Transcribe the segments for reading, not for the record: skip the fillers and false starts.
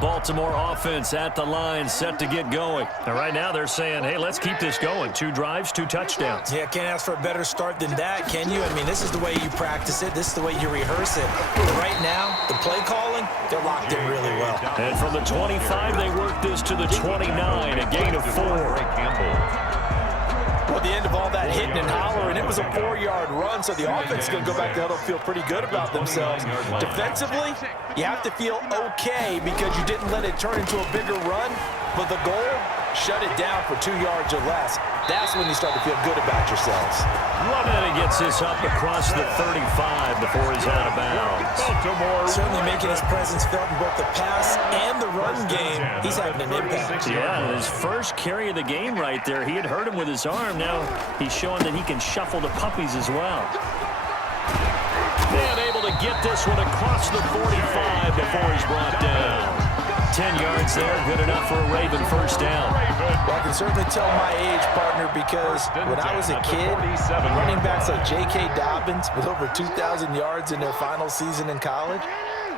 Baltimore offense at the line, set to get going. And right now they're saying, hey, let's keep this going. 2 drives, 2 touchdowns. Yeah, can't ask for a better start than that, can you? I mean, this is the way you practice it. This is the way you rehearse it. But right now, the play calling, they're locked in really well. And from the 25, they work this to the 29, a gain of 4. Well, the end of all that hitting and hollering, it was a 4-yard run, so the offense is going to go back to huddle, feel pretty good about themselves. Defensively, you have to feel okay because you didn't let it turn into a bigger run, but the goal, shut it down for 2 yards or less. That's when you start to feel good about yourselves. And he gets this up across the 35 before he's out of bounds. Certainly making his presence felt in both the pass and the run game. He's having an impact. Yeah, his first carry of the game right there. He had hurt him with his arm. Now he's showing that he can shuffle the puppies as well. And able to get this one across the 45 before he's brought down. 10 yards there, good enough for a Raven first down. Well, I can certainly tell my age, partner, because when I was a kid, running backs like J.K. Dobbins with over 2,000 yards in their final season in college,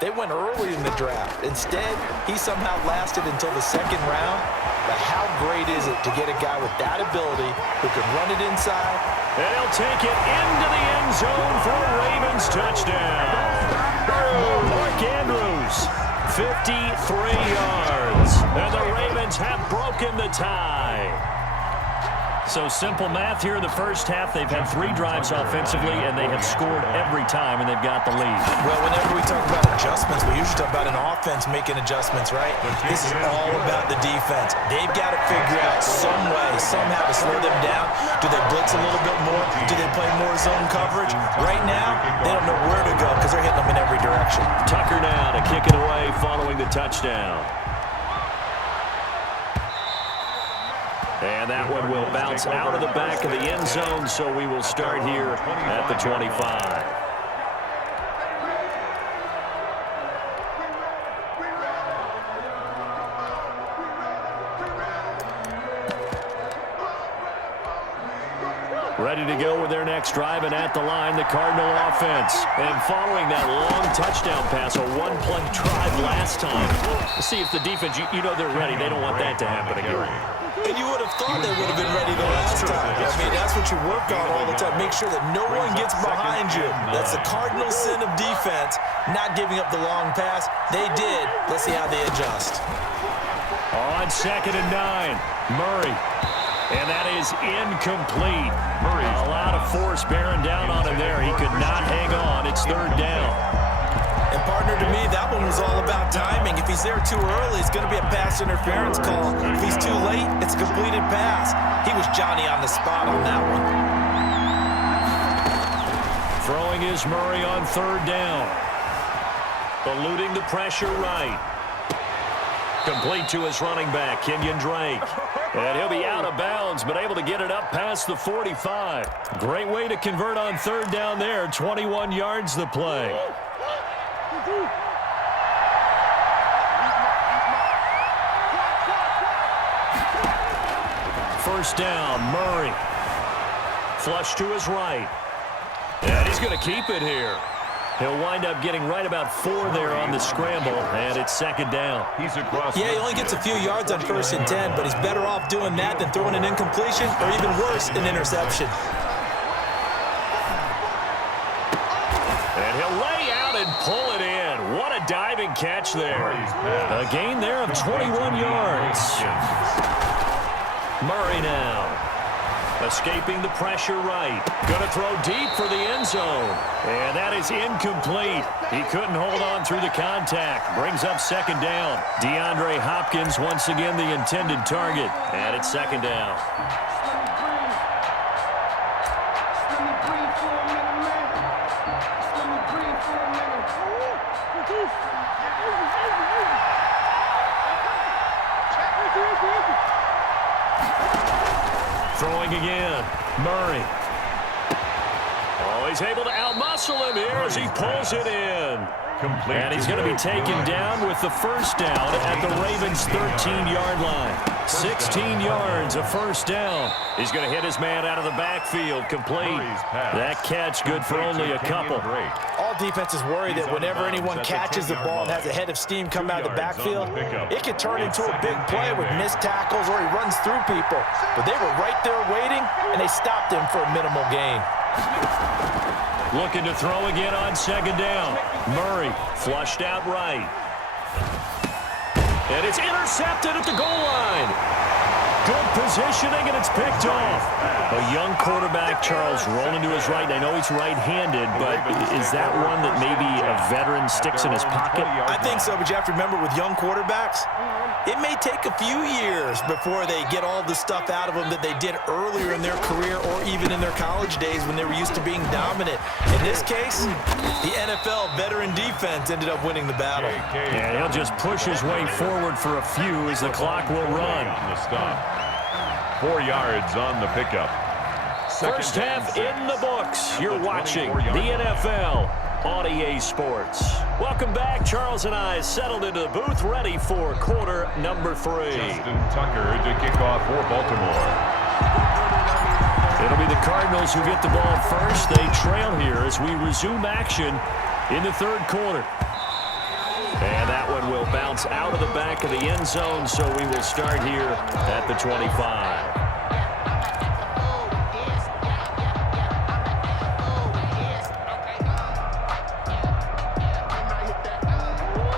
they went early in the draft. Instead, he somehow lasted until the 2nd round. But how great is it to get a guy with that ability who can run it inside? And he'll take it into the end zone for a Ravens touchdown. Mark Andrews. 53 yards, and the Ravens have broken the tie. So simple math here in the first half. They've had 3 drives offensively, and they have scored every time, and they've got the lead. Well, whenever we talk about adjustments, we usually talk about an offense making adjustments, right? This is all about the defense. They've got to figure out some way, somehow to slow them down. Do they blitz a little bit more? Do they play more zone coverage? Right now, they don't know where to go because they're hitting them in every direction. Tucker now to kick it away following the touchdown. And that one will bounce out of the back of the end zone, so we will start here at the 25. Ready to go with their next drive, and at the line, the Cardinal offense. And following that long touchdown pass, a 1-play drive last time. Let's see if the defense, you know they're ready. They don't want that to happen again. And you would have thought they would have been ready the last time. I mean, that's what you work on all the time. Make sure that no one gets behind you. That's the cardinal sin of defense, not giving up the long pass. They did. Let's see how they adjust. On 2nd and 9, Murray. And that is incomplete. Murray. A lot of force bearing down on him there. He could not hang on. It's 3rd down. And partner, to me, that one was all about timing. If he's there too early, it's going to be a pass interference call. If he's too late, it's a completed pass. He was Johnny on the spot on that one. Throwing is Murray on 3rd down. Eluding the pressure right. Complete to his running back, Kenyon Drake. And he'll be out of bounds, but able to get it up past the 45. Great way to convert on 3rd down there. 21 yards the play. First down, Murray. Flush to his right. And he's going to keep it here. He'll wind up getting right about 4 there on the scramble, and it's 2nd down. Yeah, he only gets a few yards on 1st and 10, but he's better off doing that than throwing an incompletion, or even worse, an interception. And he'll lay out and pull it in. What a diving catch there. A gain there of 21 yards. Murray now. Escaping the pressure right. Going to throw deep for the end zone. And that is incomplete. He couldn't hold on through the contact. Brings up 2nd down. DeAndre Hopkins once again the intended target. And it's 2nd down. Throwing again. Murray. Oh, he's able to outmuscle him here as he pulls it in. And he's going to be taken down with the first down at the Ravens' 13-yard line. 16 yards, a first down. He's going to hit his man out of the backfield, complete. That catch good for only a couple. All NFL defenses worry that whenever anyone catches the ball and has a head of steam come out of the backfield, it can turn into a big play with missed tackles or he runs through people. But they were right there waiting, and they stopped him for a minimal gain. Looking to throw again on second down. Murray flushed out right. And it's intercepted at the goal line. Good positioning, and it's picked off. A young quarterback, Charles, rolling to his right. I know he's right-handed, but is that one that maybe a veteran sticks in his pocket? I think so, but you have to remember with young quarterbacks, it may take a few years before they get all the stuff out of them that they did earlier in their career or even in their college days when they were used to being dominant. In this case, the NFL veteran defense ended up winning the battle. Yeah, he'll just push his way forward for a few as the clock will run. 4 yards on the pickup. First half in the books. You're watching the NFL on EA Sports. Welcome back. Charles and I settled into the booth, ready for quarter number 3. Justin Tucker to kick off for Baltimore. It'll be the Cardinals who get the ball first. They trail here as we resume action in the third quarter. And that one will bounce out of the back of the end zone, so we will start here at the 25.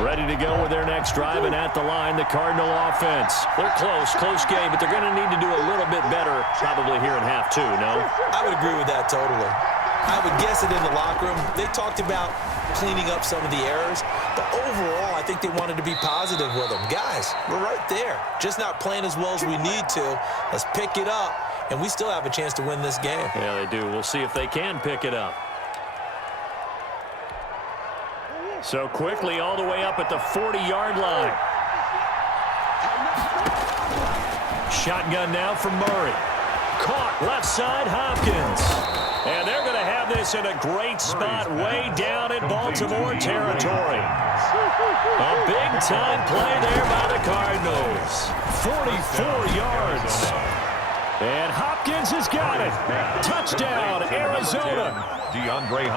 Ready to go with their next drive, and at the line, the Cardinal offense. They're close game, but they're going to need to do a little bit better probably here in half 2, no? I would agree with that totally. I would guess it in the locker room. They talked about cleaning up some of the errors, but overall, I think they wanted to be positive with them. Guys, we're right there. Just not playing as well as we need to. Let's pick it up, and we still have a chance to win this game. Yeah, they do. We'll see if they can pick it up. So quickly all the way up at the 40-yard line. Shotgun now from Murray. Caught left side, Hopkins. And they're going to have this in a great spot way down in Baltimore territory. A big-time play there by the Cardinals. 44 yards. And Hopkins has got it. Touchdown, Arizona. DeAndre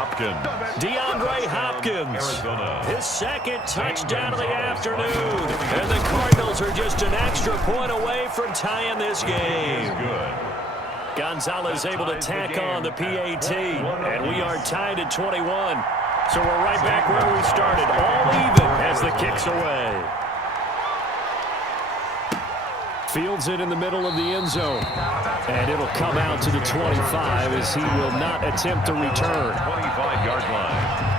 Hopkins. Arizona. His second touchdown of the afternoon. And the Cardinals are just an extra point away from tying this game. Good. Gonzalez able to tack on the PAT. And we are tied at 21. So we're right back where we started. All even as the kick's away. Fields it in the middle of the end zone. And it'll come out to the 25 as he will not attempt to return. 25-yard line.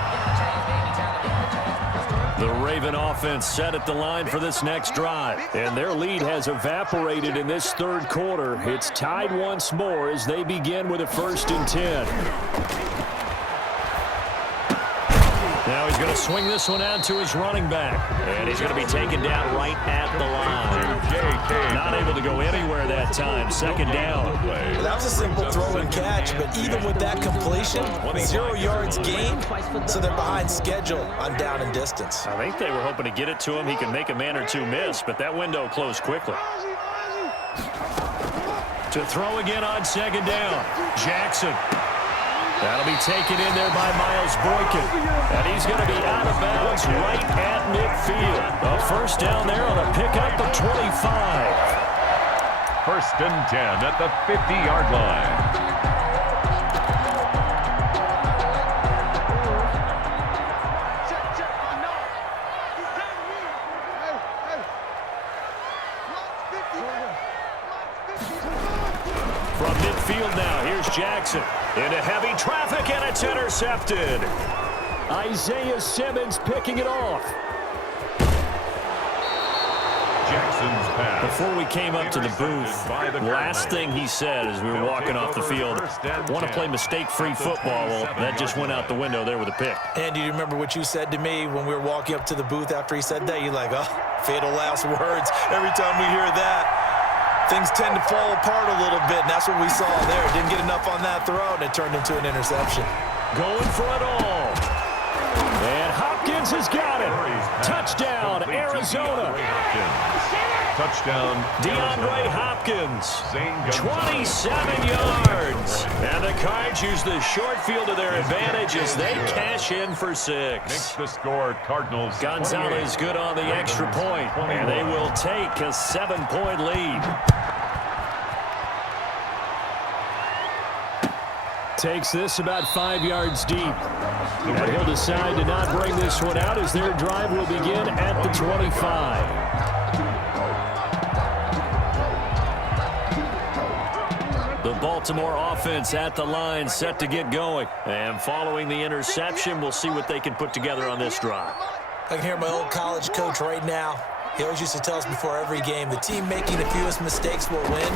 The Raven offense set at the line for this next drive. And their lead has evaporated in this third quarter. It's tied once more as they begin with a 1st and 10. Now he's going to swing this one out to his running back. And he's going to be taken down right at the line. Not able to go anywhere that time. 2nd down. That was a simple throw and catch, but even with that completion, 0 yards gained, so they're behind schedule on down and distance. I think they were hoping to get it to him. He can make a man or two miss, but that window closed quickly. To throw again on 2nd down. Jackson. That'll be taken in there by Miles Boykin. And he's going to be out of bounds right at midfield. A 1st down there on a pickup of 25. 1st and 10 at the 50-yard line. From midfield now, here's Jackson. Into heavy traffic, and it's intercepted. Isaiah Simmons picking it off. Jackson's pass. Before we came up to the booth, last thing he said as we were walking off the field, want to play mistake-free football. Well, that just went out the window there with a pick. And do you remember what you said to me when we were walking up to the booth after he said that? You're like, oh, fatal last words. Every time we hear that, things tend to fall apart a little bit, and that's what we saw there. Didn't get enough on that throw, and it turned into an interception. Going for it all. And Hopkins Hopkins has got it. Touchdown, Arizona. Touchdown, DeAndre Hopkins, 27 yards. And the Cards use the short field to their advantage as they cash in for 6. Makes the score Cardinals. Gonzalez good on the extra point, and they will take a 7-point lead. Takes this about 5 yards deep. And he'll decide to not bring this one out as their drive will begin at the 25. The Baltimore offense at the line, set to get going. And following the interception, we'll see what they can put together on this drive. I can hear my old college coach right now. He always used to tell us before every game, the team making the fewest mistakes will win.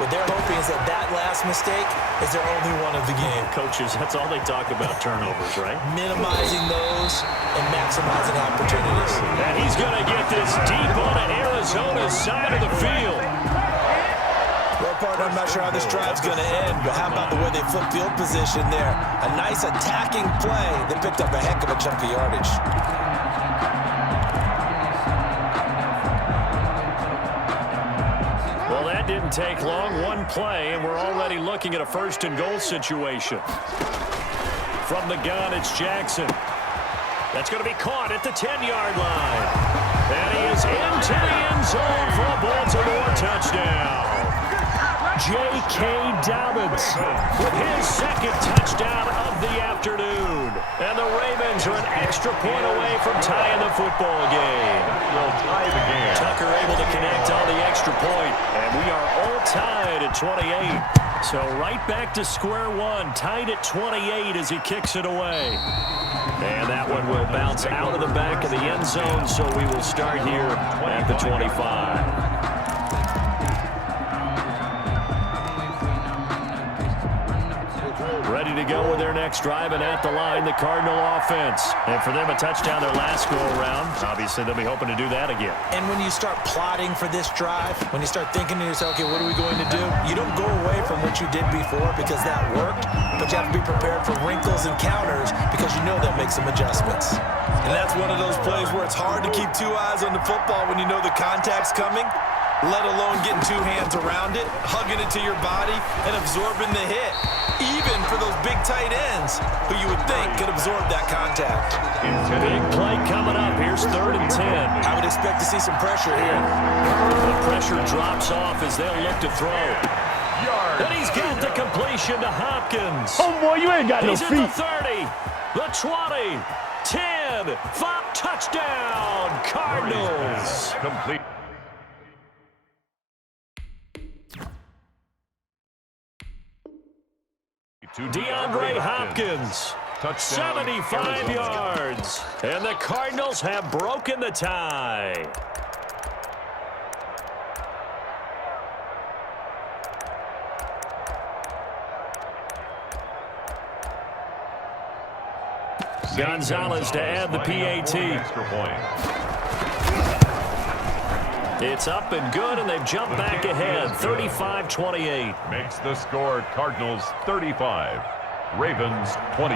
What they're hoping is that last mistake is their only one of the game. Coaches, that's all they talk about, turnovers, right? Minimizing those and maximizing opportunities. And he's going to get this deep onto Arizona's side of the field. Well, partner, I'm not sure how this drive's going to end, but how about the way they flip field position there? A nice attacking play. They picked up a heck of a chunk of yardage. Well, that didn't take long. One play, and we're already looking at a 1st and goal situation. From the gun, it's Jackson. That's going to be caught at the 10-yard line. And he is into the end zone for a Baltimore touchdown. J.K. Dobbins with his 2nd touchdown of the afternoon. And the Ravens are an extra point away from tying the football game. Will tie the game. Tucker able to connect on the extra point. And we are all tied at 28. So right back to square one, tied at 28 as he kicks it away. And that one will bounce out of the back of the end zone, so we will start here at the 25. Ready to go with their next drive, and at the line, the Cardinal offense. And for them, a touchdown their last go-around. Obviously, they'll be hoping to do that again. And when you start plotting for this drive, when you start thinking to yourself, okay, what are we going to do? You don't go away from what you did before because that worked, but you have to be prepared for wrinkles and counters because you know they'll make some adjustments. And that's one of those plays where it's hard to keep 2 eyes on the football when you know the contact's coming, let alone getting 2 hands around it, hugging it to your body, and absorbing the hit. Even for those big tight ends who you would think could absorb that contact. Big play coming up. Here's 3rd and 10. I would expect to see some pressure here. The pressure drops off as they'll look to throw. And he's got the completion to Hopkins. Oh, boy, you ain't got no feet. He's at the 30, the 20, 10, 5, touchdown, Cardinals. Complete. DeAndre Hopkins, 75 yards. And the Cardinals have broken the tie. Gonzalez to add the PAT. Extra point. It's up and good, and they've jumped back ahead, 35-28. Makes the score Cardinals 35, Ravens 28.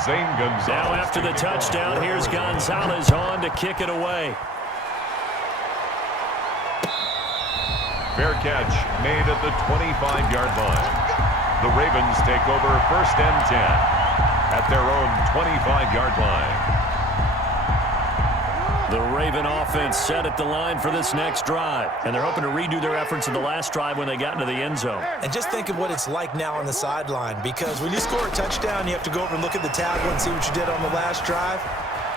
Zane Gonzalez. Now after the touchdown, here's Gonzalez on to kick it away. Fair catch made at the 25-yard line. The Ravens take over 1st and 10 at their own 25-yard line. The Raven offense set at the line for this next drive. And they're hoping to redo their efforts in the last drive when they got into the end zone. And just think of what it's like now on the sideline, because when you score a touchdown, you have to go over and look at the tablet and see what you did on the last drive.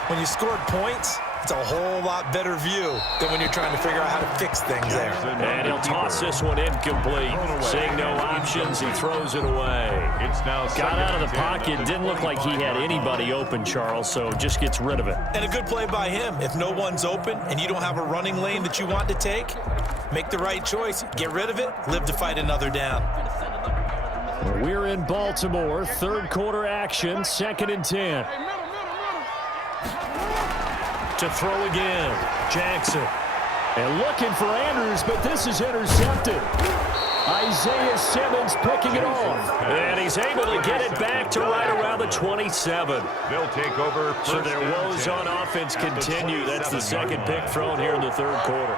When you scored points, it's a whole lot better view than when you're trying to figure out how to fix things there. And he'll toss this one incomplete. Seeing no options, he throws it away. It's now got out of the pocket. Didn't look like he had anybody open, Charles, so just gets rid of it. And a good play by him. If no one's open and you don't have a running lane that you want to take, make the right choice. Get rid of it. Live to fight another down. We're in Baltimore. 3rd quarter action. 2nd and 10. To throw again, Jackson. And looking for Andrews, but this is intercepted. Isaiah Simmons picking it off. And he's able to get it back to right around the 27. They'll take over. So their woes on offense continue. That's the second pick thrown here in the third quarter.